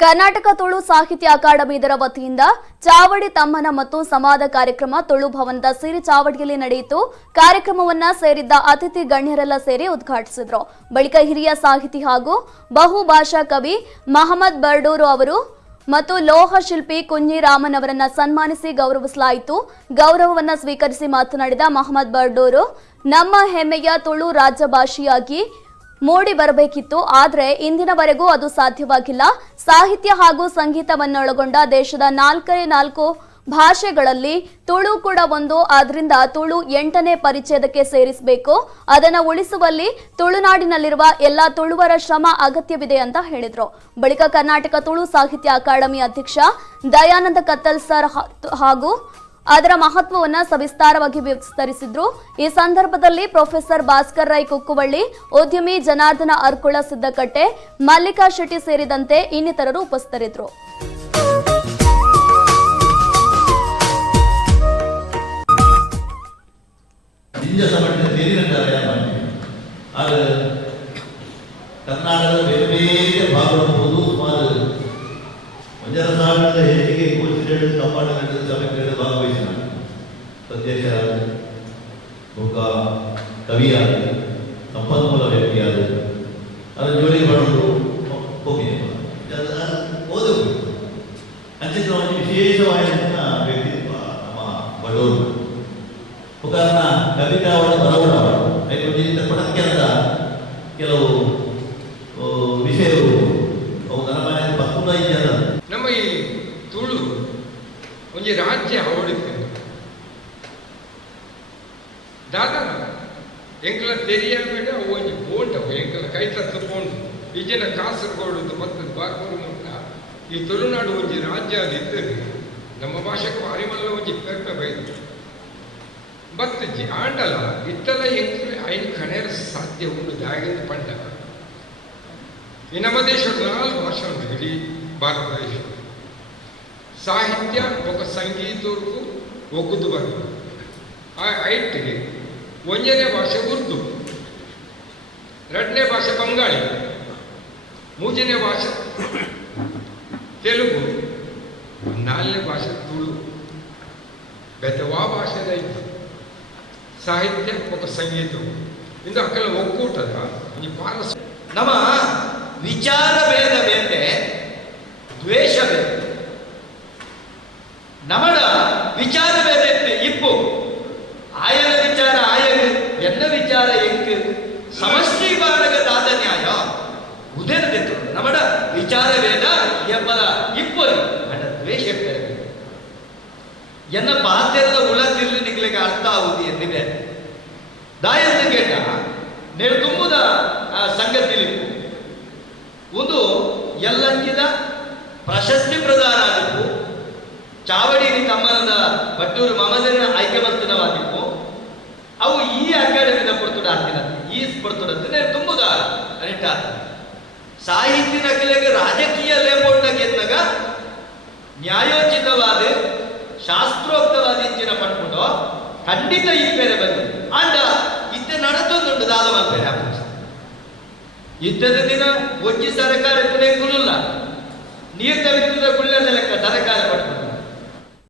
ಕರ್ನಾಟಕ ತುಳು ಸಾಹಿತ್ಯ ಅಕಾಡೆಮಿ ಇದರ ವತಿಯಿಂದ ಚಾವಡಿ ತಮ್ಮನ ಮತ್ತು ಸಂವಾದ ಕಾರ್ಯಕ್ರಮ ತುಳು ಭವನದ ಸಿರಿ ಚಾವಡಿಯಲ್ಲಿ ನಡೆಯಿತು. ಕಾರ್ಯಕ್ರಮವನ್ನ ಸೇರಿದ್ದ ಅತಿಥಿ ಗಣ್ಯರೆಲ್ಲ ಸೇರಿ ಉದ್ಘಾಟಿಸಿದರು. ಬಳಿಕ ಹಿರಿಯ ಸಾಹಿತಿ ಹಾಗೂ ಬಹುಭಾಷಾ ಕವಿ ಮಹಮ್ಮದ್ ಬರ್ಡೂರು ಅವರು ಮತ್ತು ಲೋಹ ಶಿಲ್ಪಿ ಕುಂಜಿ ರಾಮನ್ ಅವರನ್ನ ಸನ್ಮಾನಿಸಿ ಗೌರವಿಸಲಾಯಿತು. ಗೌರವವನ್ನ ಸ್ವೀಕರಿಸಿ ಮಾತನಾಡಿದ ಮಹಮ್ಮದ್ ಬರ್ಡೂರು, ನಮ್ಮ ಹೆಮ್ಮೆಯ ತುಳು ರಾಜ್ಯ ಭಾಷೆಯಾಗಿ ಮೂಡಿ ಬರಬೇಕಿತ್ತು, ಆದರೆ ಇಂದಿನವರೆಗೂ ಅದು ಸಾಧ್ಯವಾಗಿಲ್ಲ. ಸಾಹಿತ್ಯ ಹಾಗೂ ಸಂಗೀತವನ್ನೊಳಗೊಂಡ ದೇಶದ 4 ಭಾಷೆಗಳಲ್ಲಿ ತುಳು ಕೂಡ ಒಂದು. ಆದ್ರಿಂದ ತುಳು 8ನೇ ಪರಿಚ್ಛೇದಕ್ಕೆ ಸೇರಿಸಬೇಕು. ಅದನ್ನು ಉಳಿಸುವಲ್ಲಿ ತುಳುನಾಡಿನಲ್ಲಿರುವ ಎಲ್ಲ ತುಳುವರ ಶ್ರಮ ಅಗತ್ಯವಿದೆ ಅಂತ ಹೇಳಿದ್ರು. ಬಳಿಕ ಕರ್ನಾಟಕ ತುಳು ಸಾಹಿತ್ಯ ಅಕಾಡೆಮಿ ಅಧ್ಯಕ್ಷ ದಯಾನಂದ ಕತ್ತಲ್ ಸರ್ ಹಾಗೂ ಅದರ ಮಹತ್ವವನ್ನು ಸವಿಸ್ತಾರವಾಗಿ ವಿಸ್ತರಿಸಿದ್ರು. ಈ ಸಂದರ್ಭದಲ್ಲಿ ಪ್ರೊಫೆಸರ್ ಭಾಸ್ಕರ್ ರೈ ಕುಕ್ಕುವಳ್ಳಿ, ಉದ್ಯಮಿ ಜನಾರ್ದನ ಅರ್ಕುಳ ಸಿದ್ದಕಟ್ಟೆ, ಮಲ್ಲಿಕಾ ಶೆಟ್ಟಿ ಸೇರಿದಂತೆ ಇನ್ನಿತರರು ಉಪಸ್ಥಿತರಿದ್ದರು. ಕರ್ನಾಟಕದ ಬೇರೆ ಬೇರೆ ಭಾಗಬಹುದು ಸುಮಾರು 1,000 ಹೆಚ್ಚಿಗೆ ಕೋಚಿಗಳು ಸಂಪಾದಕರು ಸಭೆಗಳಲ್ಲಿ ಭಾಗವಹಿಸಿದ ಅಧ್ಯಕ್ಷರಾದ ಒಬ್ಬ ಕವಿಯಾದ ಸಂಪನ್ಮೂಲ ವ್ಯಕ್ತಿಯಾದ ಅದರ ಜೋಡಿ ಮಾಡೋದು ಹೋಗಿ ಓದಬೇಕು ಅಂಚಿನ ಒಂದು ವಿಶೇಷವಾದ ವ್ಯಕ್ತಿತ್ವ ನಮ್ಮ ಬಡವರು ಮುಖಾನ ಕವಿತಾವಳ ಬರವಣವರು ಪಡಕ್ಕೆಲ್ಲ ಕೆಲವು ವಿಷಯಗಳು ಅವು ನನ್ನ ಮನೆಯಲ್ಲಿ ಪಕ್ಕದ ಇದೆಯಲ್ಲ. ನಮ್ಮ ಈ ತುಳು ಒಂಜಿ ರಾಜ್ಯ ಅವಳಿಕೆ ದಾದಾ ಎಂಕಲ ತೆರಿಯಬೇಡ ಒಂಜಿ ಬೋಂಡವು ಎಂಕಲ ಕೈತತ್ತು ಬೋಂಡು ಈಜಿನ ಕಾಸರಗೋಡು ಮತ್ತು ಬಾರ್ಬೂರು ಮುಟ್ಟ ಈ ತುಳುನಾಡು ಒಂಜಿ ರಾಜ್ಯ ಇದ್ದರೆ ನಮ್ಮ ಭಾಷೆಗೆ ಅರಿಮಲ್ಲ ಒಂಜಿ ಪೆರ್ಪೆ ಬೈದು ಬತ್ತು ಆಂಡಲ ಇತ್ತಲ ಎಂಕಲೆ ಐದು ಕಣೆರ ಸಾಧ್ಯ ಉಂಟು ದಾಗಿಂದ ಪಂಡ ಈ ನಮ್ಮ ದೇಶದ 4 ಭಾಷೆ ಉಂಟು ಇಡೀ ಭಾರತ ದೇಶ. ಸಾಹಿತ್ಯ ఒక ಸಂಗೀತಕ್ಕೂ ಒಗ್ಗುದು ಬರ್ತದೆ. ಆ ಐಟಿಗೆ 1ನೇ ಭಾಷೆ ಉರ್ದು, 2ನೇ ಭಾಷೆ ಬಂಗಾಳಿ, 3ನೇ ಭಾಷೆ ತೆಲುಗು, 4ನೇ ಭಾಷೆ ತುಳು. ಬೆತ್ತವಾ ಭಾಷೆದ ಇತ್ತು ಸಾಹಿತ್ಯ ఒక ಸಂಗೀತವು ಇಂದು ಅಕ್ಕಲ ಒಕ್ಕೂಟದ ಈ ಪಾರಸ ನಮ್ಮ ವಿಚಾರ ಭೇದ ಬೇರೆ, ದ್ವೇಷ ಬೇರೆ. ನಮ್ಮಡ ವಿಚಾರ ಭೇದ ಇಪ್ಪು ಆಯನ ವಿಚಾರ ಆಯನ ಎನ್ನ ವಿಚಾರ ಎಂಕ್ ಸಮಷ್ಟಿ ಬಾರಗದಾದ ನ್ಯಾಯ ಉದಯದಿತ್ತು. ನಮ್ಮಡ ವಿಚಾರ ಭೇದ ಎಂಬ ಇಪ್ಪು ಅಡ ದ್ವೇಷ ಬೇರೆ ಎನ್ನ ಪಾತ್ರದ ಉಳತಿರ್ಲಿ ನಿಗ್ಲಿಕ್ಕೆ ಅರ್ಥ ಆಗುವುದು ಎಂದಿದೆ. ದಾಯಂತ ಕೇಟ ನೇರು ತುಂಬುದ ಸಂಗತಿಲಿಪ್ಪು ಒಂದು ಎಲ್ಲಂಚಿದ ಪ್ರಶಸ್ತಿ ಪ್ರದಾನ ಆಗಿಪ್ಪು. ಚಾವಡಿ ತಮ್ಮನದ ಬಟ್ಟೂರು ಮಮದನ ಆಯ್ಕೆ ಬರ್ತನವಾಗಿಪ್ಪು. ಅವು ಈ ಅಕಾಡೆಮಿದ ಪುರ್ತುಡ ಆಗ್ತಿನ ಈ ಪುರ್ತುಡತ್ತೆ ನೇರು ತುಂಬುದ ಅನಿಟ್ಟ ಸಾಹಿತ್ಯನ ಕೆಲೆಗೆ ರಾಜಕೀಯ ಲೇಪೋಟ ಗೆದ್ದಾಗ ನ್ಯಾಯೋಚಿತವಾದ ಶಾಸ್ತ್ರೋಕ್ತವಾದ ಇಂಚಿನ ಪಟ್ಬಿಟ್ಟು ಖಂಡಿತ ಈ ಬೇರೆ ಬಂದು ಅಂಡ ಇತ್ತೆ ನಡತೊಂದುಂಟು ದಾದ ಮಲ್ಪೇರೆ ಆಪುಂಚ ಇದ್ದದ ದಿನ ಒಜ್ಜಿ ಸರ್ಕಾರ ಕುಲ್ಲ ನೀರ್ ತವಿದ ಗುಳ್ಳೆದ ಲೆಕ್ಕ ಸರ್ಕಾರ ಪಟ್ಬಿಟ್ಟು